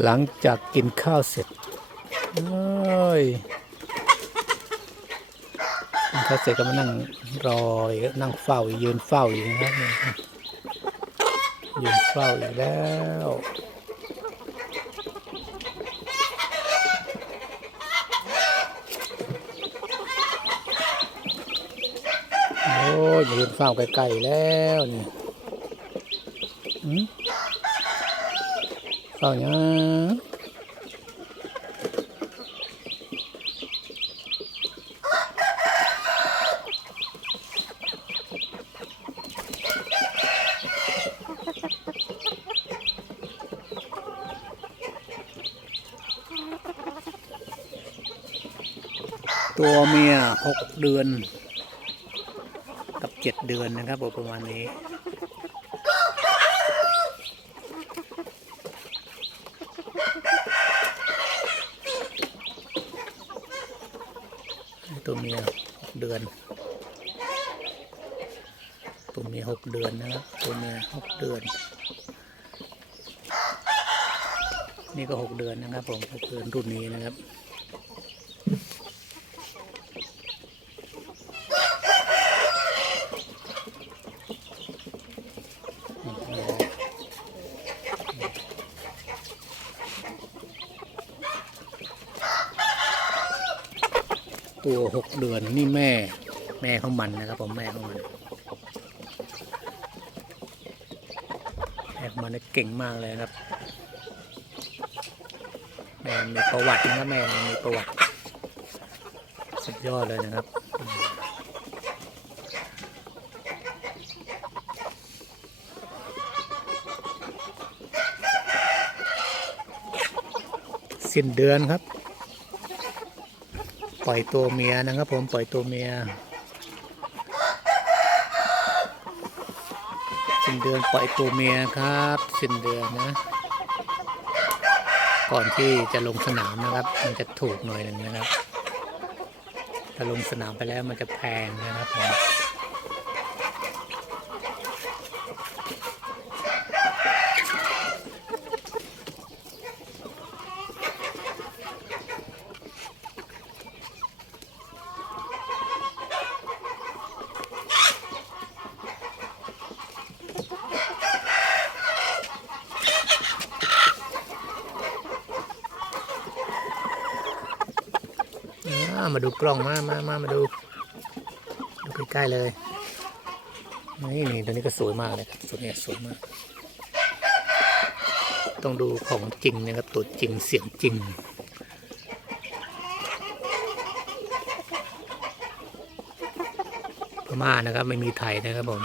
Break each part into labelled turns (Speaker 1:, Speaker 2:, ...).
Speaker 1: หลังจากกินข้าวเสร็จเอ้ยกินข้าวเสร็จก็มานั่งรออีกนั่งเฝ้าอยืนเฝ้าอีกนะครับยืนเฝ้าอีกแล้วโอ้ยยืนเฝ้าใกล้ๆแล้วนี่หืม เฝ้ายังตัวเมียหกเดือน กับเจ็ดเดือนนะครับประมาณนี้ ตัวเมียเดือน ตัวเมียหกเดือนนะครับตัวเมียหกเดือน นี่ก็หกเดือนนะครับผมหกเดือนรุ่นนี้นะครับ ตัวหกเดือนนี่แม่แม่ของมันนะครับผมแม่ของมันแม่ของมันนี่เก่งมากเลยครับ แม่มีประวัตินะครับแม่มีประวัติสุดยอดเลยนะครับสิ้นเดือนครับ ปล่อยตัวเมียนะครับผมปล่อยตัวเมียสิ้นเดือนปล่อยตัวเมียครับสิ้นเดือนนะ ก่อนที่จะลงสนามนะครับ มันจะถูกหน่อยหนึ่งนะครับถ้าลงสนามไปแล้วมันจะแพงนะครับผม มาดูกล้องมามามามาดูดูใกล้ๆเลยนี่นี่ตัวนี้ก็สวยมากเลยครับตัวนี้สวยมาก ต้องดูของจริงนะครับตัวจริงเสียงจริงพม่านะครับไม่มีไทยนะครับผม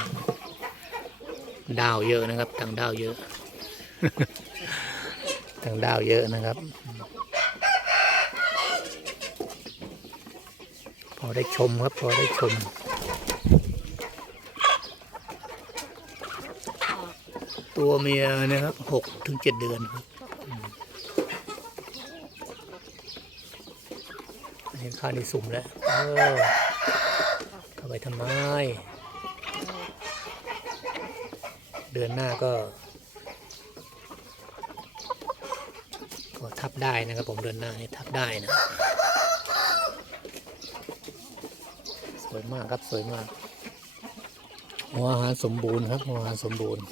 Speaker 1: ดาวเยอะนะครับต่างดาวเยอะต่างดาวเยอะนะครับ อได้ชมครับพอได้ชมตัวเมียนะครับหกถึงเจ็ดเดือนครับเห็นข้าในสุ่มแล้วเออเข้าไปทำไม เดือนหน้าก็ ก็ทับได้นะครับผมเดือนหน้านี่ทับได้นะ ส วยมากครับสวยมากหัวอาหารสมบูรณ์ครับหัวอาหารสมบูรณ์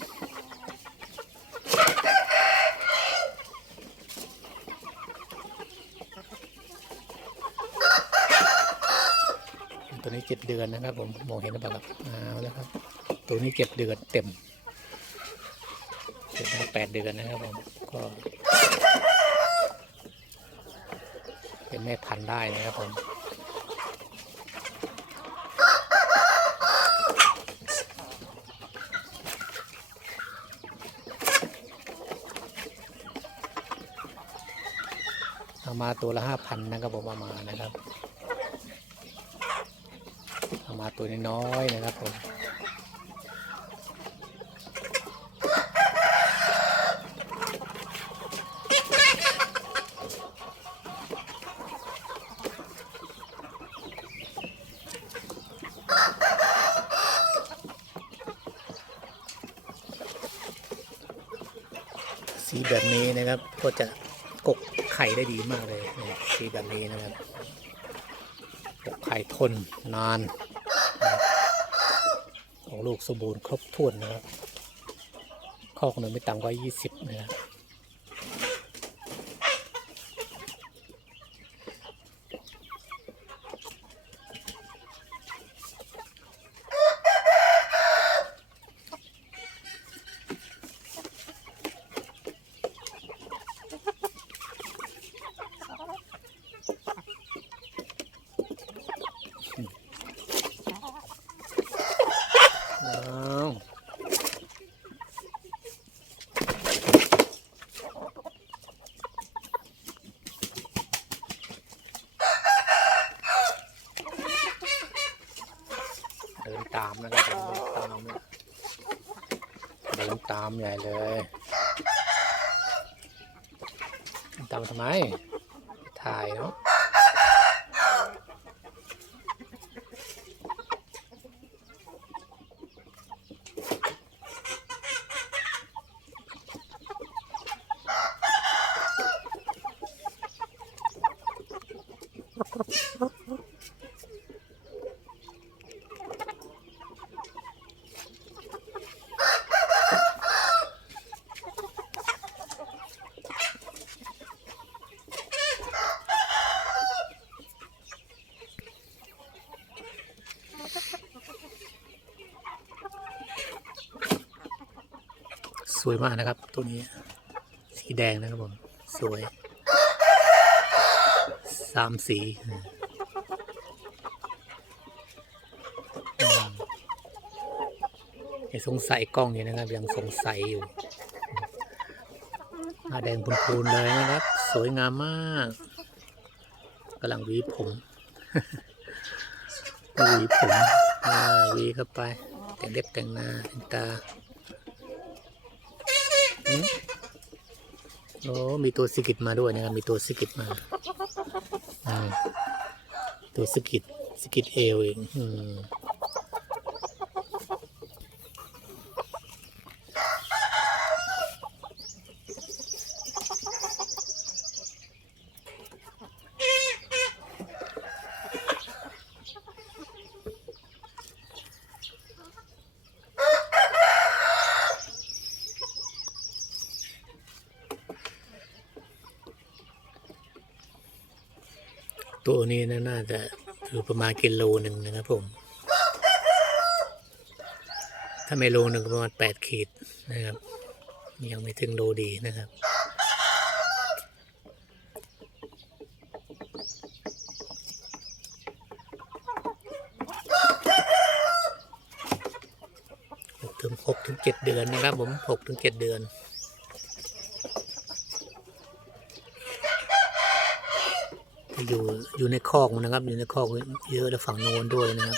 Speaker 1: ตัวนี้เจ็ดเดือนนะครับผมมองเห็นหรือเปล่าครับเอาวแล้วครับตัวนี้เจ็ดเดือนเต็มเจ็ดแปดเดือนนะครับผมก็เป็นแม่พันธุ์ได้นะครับผม เอามาตัวละห้าพันนะครับผมเอามานะครับเอามาตัวน้อยๆนะครับผมสีแบบนี้นะครับก็จะ กกไข่ได้ดีมากเลยนี่สีแบบนี้นะครับกกไข่ทนนาน ของลูกสมบูรณ์ครบถ้วนนะครับข้อหนึ่งไม่ต่ำกว่า 20 นะครับ เดินตามนะครับผมเดินตามเดินตามใหญ่เลยตามทำไม ถ่ายเนาะ ส วยมากนะครับ ตัวนี้ สีแดงนะครับผม สวยสามสีอยังสงสัยกล้องอยู่นะครับ ยังสงสัยอยู่หน้าแดงพูนๆเลยนะครับ สวยงามมากกำลังวีผมวีผมวีเข้าไป แต่งเล็บแต่งหน้าแต่งตา โอ้มีตัวสกิดมาด้วยนะครับ มีตัวสกิดมาตัวสกิดสกิดเอวเอง อืม ตัวนี้นะน่าจะอยู่ประมาณกิโลหนึ่งนะครับผม ถ้าไม่โลหนึ่งประมาณแปดขีดนะครับ ยังไม่ถึงโลดีนะครับหกถึงหกถึงเจ็ดเดือนนะครับผมหกถึงเจ็ดเดือน อยู่อยู่ในคอกนนะครับ อยู่ในคอกเยอะแล้วฝั่งโน้นด้วยนะครับ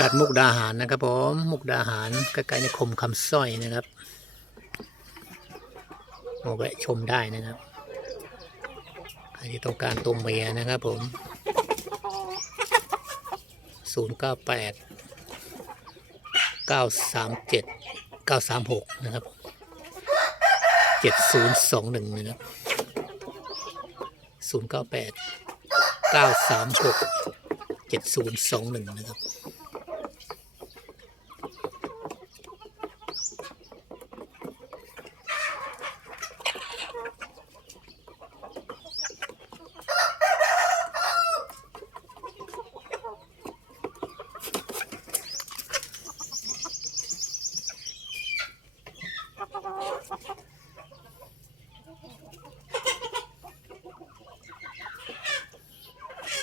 Speaker 1: กัดมุกดาหารนะครับผมมุกดาหารใกล้ๆในคมคำสร้อยนะครับมาแวะชมได้นะครับใครที่ต้องการตัวเมียนะครับผม 098 937 936 นะครับ 7021 นะครับ 098 936 7021 นะครับ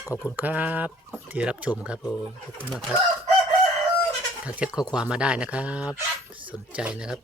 Speaker 1: ขอบคุณครับ ที่รับชมครับผมขอบคุณมากครับทักแชทข้อความมาได้นะครับ สนใจนะครับ